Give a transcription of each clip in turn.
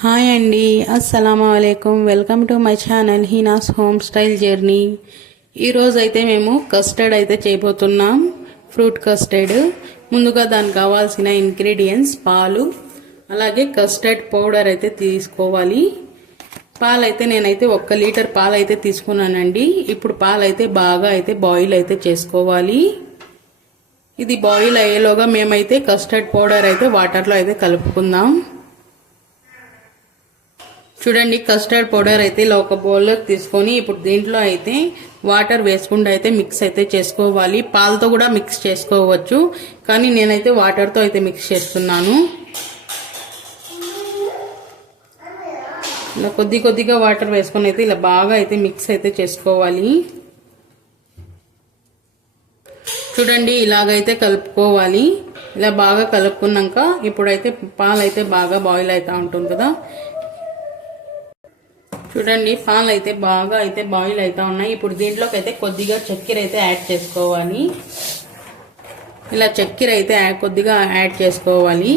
Hi అండి, అస్సలాముఅలైకుం. Welcome to my channel Heena's home style journey. ఈరోజు అయితే మేము కస్టర్డ్ అయితే చేయబోతున్నాం, ఫ్రూట్ కస్టర్డ్. ముందుగా దానికి కావాల్సిన ఇంగ్రీడియంట్స్ పాలు, అలాగే కస్టర్డ్ పౌడర్ అయితే తీసుకోవాలి. పాలైతే నేనైతే 1 లీటర్ పాలు అయితే తీసుకున్నానండి. ఇప్పుడు పాలు అయితే బాగా అయితే బాయిల్ అయితే చేసుకోవాలి. ఇది బాయిల్ అయ్యేలోగా మేమైతే కస్టర్డ్ పౌడర్ అయితే వాటర్లో అయితే కలుపుకుందాం. చూడండి, కస్టర్డ్ పౌడర్ అయితే ఇలా ఒక బౌల్లో తీసుకొని ఇప్పుడు దీంట్లో అయితే వాటర్ వేసుకుంటూ అయితే మిక్స్ అయితే చేసుకోవాలి. పాలతో కూడా మిక్స్ చేసుకోవచ్చు, కానీ నేనైతే వాటర్తో అయితే మిక్స్ చేస్తున్నాను. ఇలా కొద్దిగా వాటర్ వేసుకొని అయితే ఇలా బాగా అయితే మిక్స్ అయితే చేసుకోవాలి. చూడండి, ఇలాగైతే కలుపుకోవాలి. ఇలా బాగా కలుపుకున్నాక ఇప్పుడైతే పాలు అయితే బాగా బాయిల్ అవుతూ ఉంటుంది కదా. చూడండి, పాలు అయితే బాగా అయితే బాయిల్ అవుతా ఉన్నాయి. ఇప్పుడు దీంట్లోకి అయితే కొద్దిగా చక్కెర అయితే యాడ్ చేసుకోవాలి. ఇలా చక్కెర అయితే కొద్దిగా యాడ్ చేసుకోవాలి.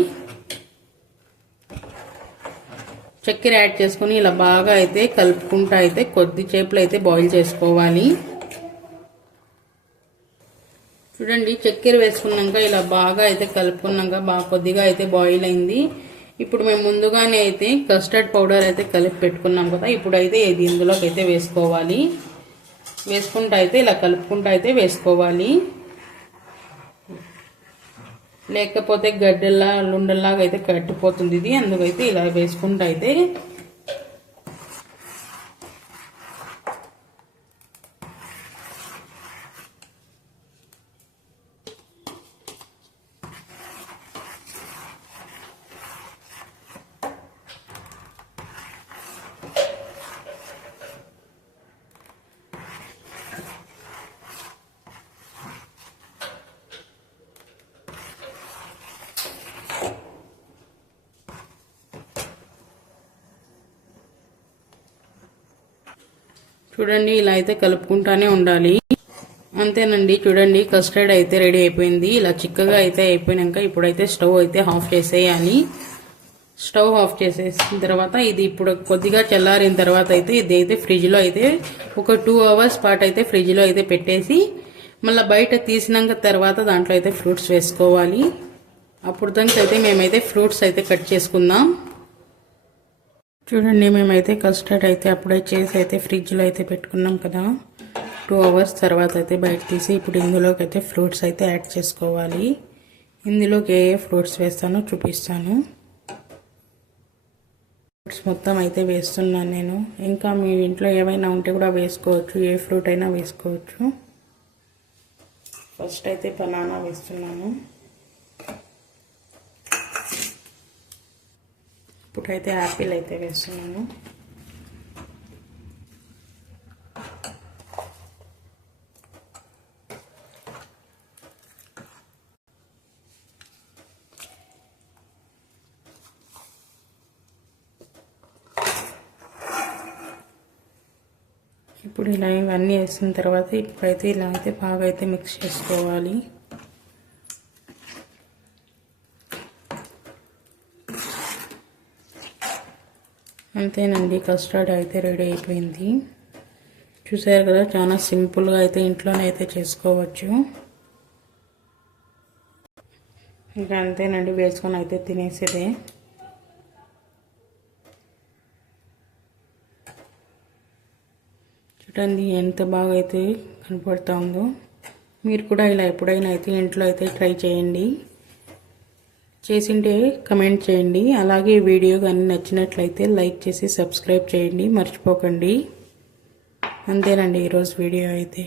చక్కెర యాడ్ చేసుకుని ఇలా బాగా అయితే కలుపుకుంటా అయితే కొద్దిసేపులో అయితే బాయిల్ చేసుకోవాలి. చూడండి, చక్కెర వేసుకున్నాక ఇలా బాగా అయితే కలుపుకున్నాక బాగా కొద్దిగా అయితే బాయిల్ అయింది. ఇప్పుడు మేము ముందుగానే అయితే కస్టర్డ్ పౌడర్ అయితే కలిపి పెట్టుకున్నాం కదా. ఇప్పుడైతే ఇది ఇందులోకి అయితే వేసుకోవాలి. వేసుకుంటా అయితే ఇలా కలుపుకుంటా అయితే వేసుకోవాలి. లేకపోతే గడ్డల్లా లుండల్లాగా అయితే కట్టిపోతుంది ఇది. అందుకైతే ఇలా వేసుకుంటా అయితే చూడండి, ఇలా అయితే కలుపుకుంటానే ఉండాలి. అంతేనండి. చూడండి, కస్టర్డ్ అయితే రెడీ అయిపోయింది. ఇలా చిక్కగా అయితే అయిపోయినాక ఇప్పుడైతే స్టవ్ అయితే ఆఫ్ చేసేయాలి. స్టవ్ ఆఫ్ చేసేసిన తర్వాత ఇది ఇప్పుడు కొద్దిగా చల్లారిన తర్వాత అయితే ఇది అయితే ఫ్రిడ్జ్లో అయితే ఒక 2 అవర్స్ పాటు అయితే ఫ్రిడ్జ్లో అయితే పెట్టేసి మళ్ళీ బయట తీసినాక తర్వాత దాంట్లో అయితే ఫ్రూట్స్ వేసుకోవాలి. అప్పుడు దానికి అయితే మేమైతే ఫ్రూట్స్ అయితే కట్ చేసుకుందాం. చూడండి, మేమైతే కస్టర్డ్ అయితే అప్పుడే చేసి అయితే ఫ్రిడ్జ్లో అయితే పెట్టుకున్నాం కదా. 2 అవర్స్ తర్వాత అయితే బయట తీసి ఇప్పుడు ఇందులోకి అయితే ఫ్రూట్స్ అయితే యాడ్ చేసుకోవాలి. ఇందులోకి ఏ ఫ్రూట్స్ వేస్తానో చూపిస్తాను. ఫ్రూట్స్ మొత్తం అయితే వేస్తున్నాను నేను. ఇంకా మీ ఇంట్లో ఏమైనా ఉంటే కూడా వేసుకోవచ్చు, ఏ ఫ్రూట్ అయినా వేసుకోవచ్చు. ఫస్ట్ అయితే బనానా వేస్తున్నాను. ఇప్పుడైతే యాపిల్ అయితే వేస్తున్నాను. ఇప్పుడు ఇలా ఇవన్నీ వేసిన తర్వాత ఇప్పుడైతే ఇలా అయితే బాగా అయితే మిక్స్ చేసుకోవాలి. అంతేనండి, కస్టర్డ్ అయితే రెడీ అయిపోయింది. చూసారు కదా, చాలా సింపుల్గా అయితే ఇంట్లోనే అయితే చేసుకోవచ్చు. ఇంకా అంతేనండి, వేసుకొని అయితే తినేసేదే. చూడండి ఎంత బాగా అయితే కనపడుతూ ఉందో. మీరు కూడా ఇలా ఎప్పుడైనా అయితే ఇంట్లో అయితే ట్రై చేయండి. చేసింటే కమెంట్ చేయండి. అలాగే వీడియో కానీ నచ్చినట్లయితే లైక్ చేసి సబ్స్క్రైబ్ చేయండి, మర్చిపోకండి. అంతేనండి ఈరోజు వీడియో అయితే.